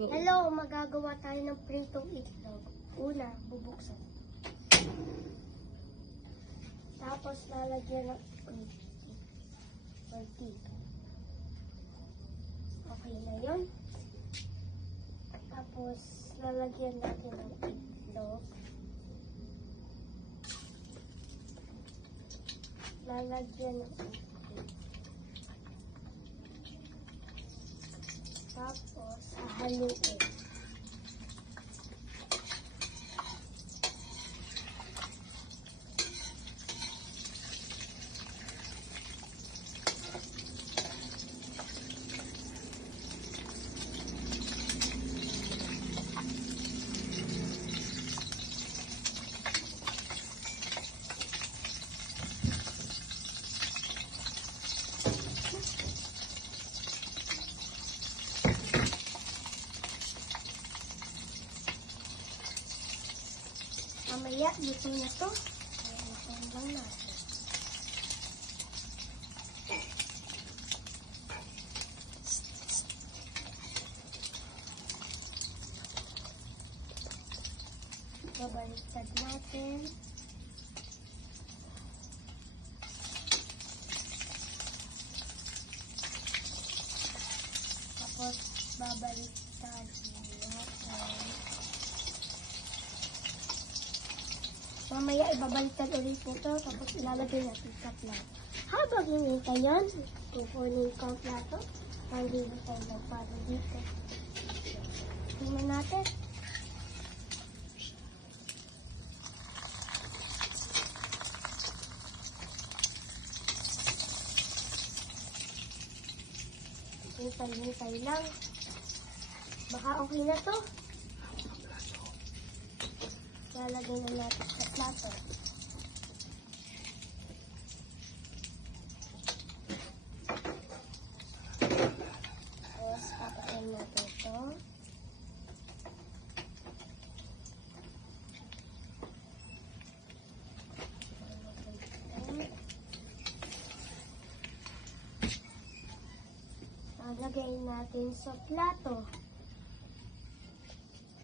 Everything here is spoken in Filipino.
Hello, magagawa tayo ng pritong itlog. Una, bubuksan. Tapos lalagyan ng mantika. Okay na yun. Tapos lalagyan natin ng itlog. Lalagyan ng itlog. Tapos hahaluin. Mamaya, luto na to. Ayan lang natin. Babaliktad natin. Tapos, babaliktad natin. Mamaya ibabaliktad ulit ito, tapos ilalagay natin sa plato. Habang hinihintay yan, kukunin ko ang plato. Manghihintay lang para dito. Tingnan natin. Hintay lang. Baka okay na to. Lalagay na natin sa plato. Tapos, papakain natin ito. Lalagay natin sa plato.